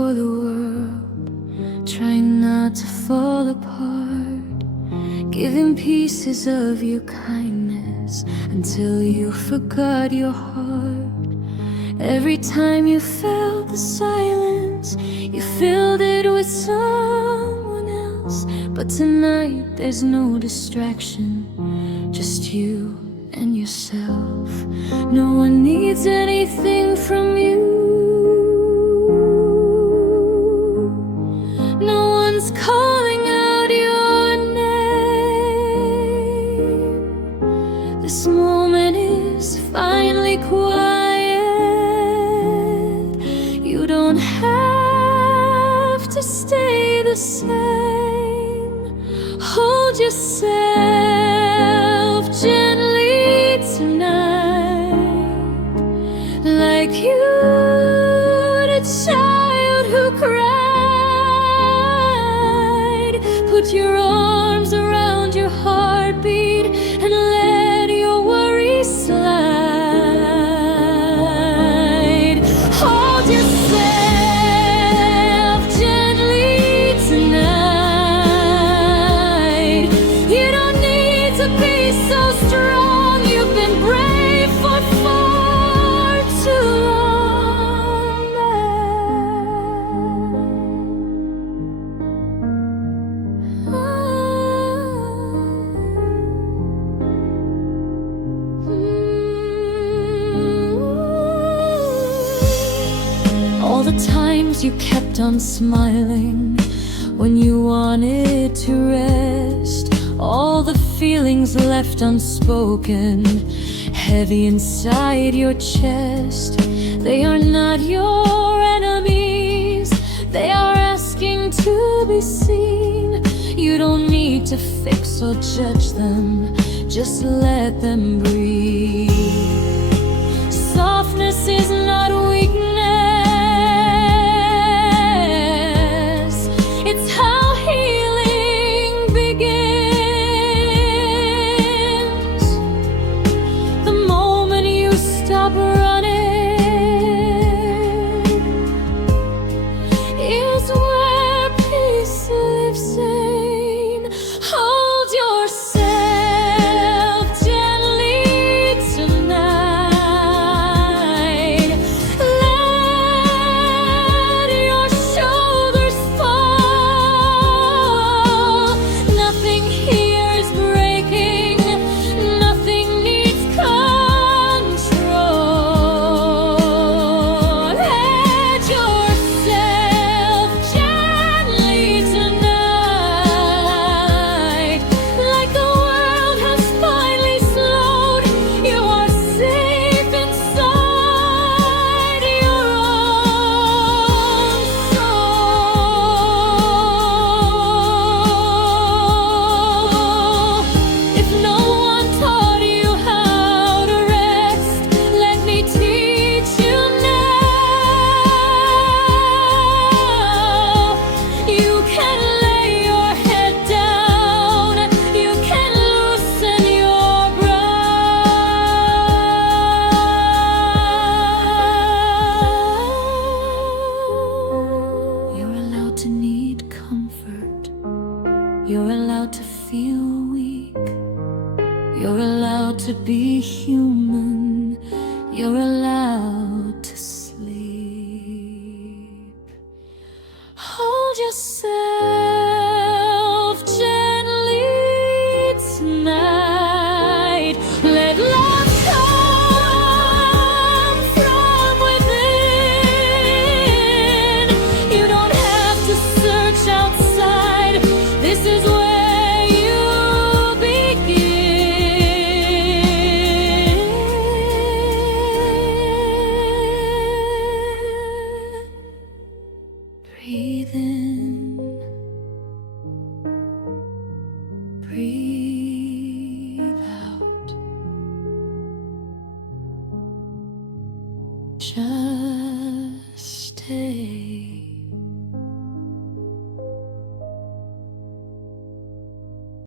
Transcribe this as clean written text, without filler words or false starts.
for the world, trying not to fall apart, giving pieces of your kindness until you forgot your heart. Every time you felt the silence, you filled it with someone else. But tonight there's no distraction, just you and yourself. No one needs anything from you. No one's calling out your name. This moment is finally quiet. You don't have to stay the same. Hold yourself gently tonight, like you'd a child who cried. Put your arms around your heartbeat and let your worries slide. Hold yourself gently tonight. You don't need to be so strong. You've been brave for far too long now. All the times you kept on smiling when you wanted to rest, all the feelings left unspoken, heavy inside your chest. They are not your enemies, they are asking to be seen. You don't need to fix or judge them, just let them breathe. Softness is not weakness, it's how healing begins. The moment you stop running is where peace lives in. Hold yourself gently tonight. Let your shoulders fall. Nothing here is breaking, nothing needs control. Let yourself gently tonight, like the world has finally slowed. You are safe inside your own soul. If no one taught you how to rest, let me teach you now. You can lay your head down, you can loosen your brow. You're allowed to need comfort, you're allowed to feel weak, you're allowed to be human, you're allowed to sleep. Hold yourself gently tonight. Let love come from within. You don't have to search outside. This is where you begin. Breathe in, breathe out. Just stay.